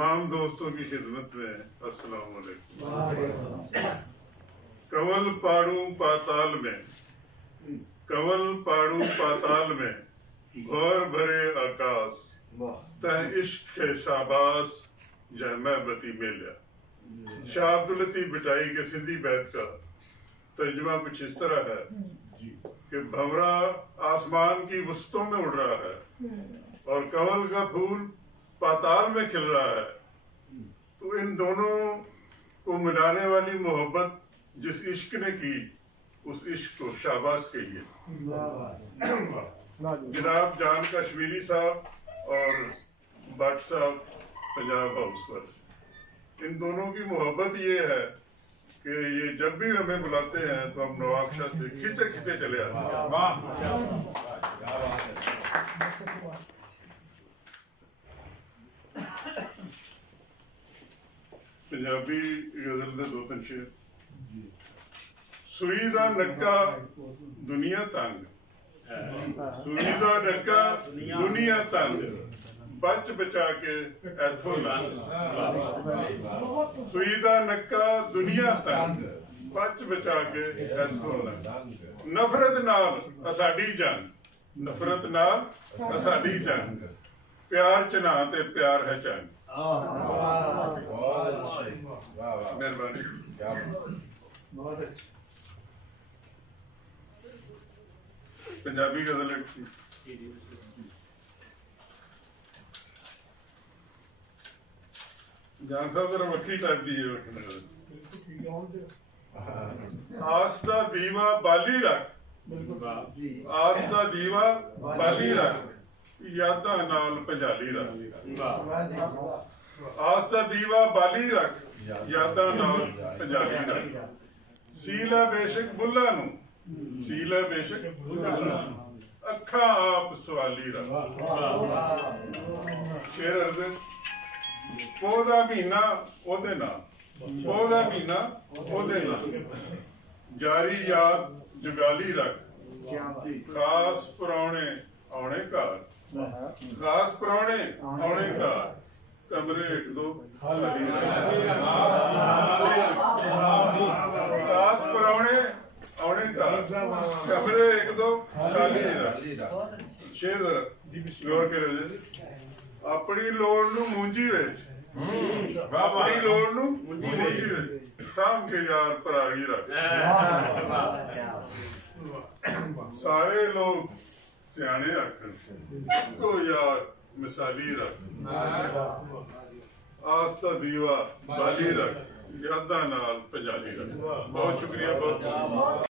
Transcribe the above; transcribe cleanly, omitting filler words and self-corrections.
तमाम दोस्तों की खिदमत में अस्सलाम वालेकुम। कंवल पाड़ू पाताल में, कंवल पाड़ू पाताल में, भौर भरे आकाश, तह इश्क है शाबाश, जहमै बती मेल्या। शाह अब्दुल लतीफ बिटाई के सिंधी बैत का तर्जुमा कुछ इस तरह है कि भंवरा आसमान की वस्तों में उड़ रहा है और कंवल का फूल पाताल में खिल रहा है। तो इन दोनों को मिलाने वाली मोहब्बत जिस इश्क ने की, उस इश्क को शाबाश कहिए। जनाब जान कश्मीरी साहब और भट्ट साहब पंजाब हाउस पर, इन दोनों की मोहब्बत ये है कि ये जब भी हमें बुलाते हैं तो हम नवाब शाह से खींचे खींचे चले आते हैं। पंजाबी गजल दे दो तीन शेर। सूई दा नक्का दुनिया तंग, सूई दा नक्का दुनिया तंग, बच बचा के ऐथों लंघ। सूई दा नक्का दुनिया तंग, बच बचा के ऐथों लंघ। नफरत नाल असाडी जंग, नफरत नाल असाडी जंग, प्यार च ना ते प्यार है चंग। मेहरबानी। पंजाबी गजल जान साहब जरा वक्री टाइप दी है। आस दा दीवा बाली रख, आस दा दीवा बाली रख, यादां नाल पंजाली रख। आस दा दीवा बाली रख, यादां नाल पंजाली रख। सीला बेशक बुल्ला नू, सीला बेशक बुल्ला नू, अखा आप सवाली रख। शेर अर्ज। पौह दा महीना ओदे नाल, पौह दा महीना ओदे नाल, जारी याद जगाली रख। खास परौने आने घर, खास परौने आने घर, कमरे एक दो खाली रख। खास परौने आने घर, कमरे एक दो खाली रख। शेर जरा गौर करो। अपनी लोड़ नू मूंजी विच, अपनी लोड़ नू मूंजी विच, साम के यार परागी रख। सारे लोग सियाने आखन, को यार मिसाली रख। आस दा दीवा बाली रख, यादां नाल पंजाली रख। बहुत शुक्रिया। बहुत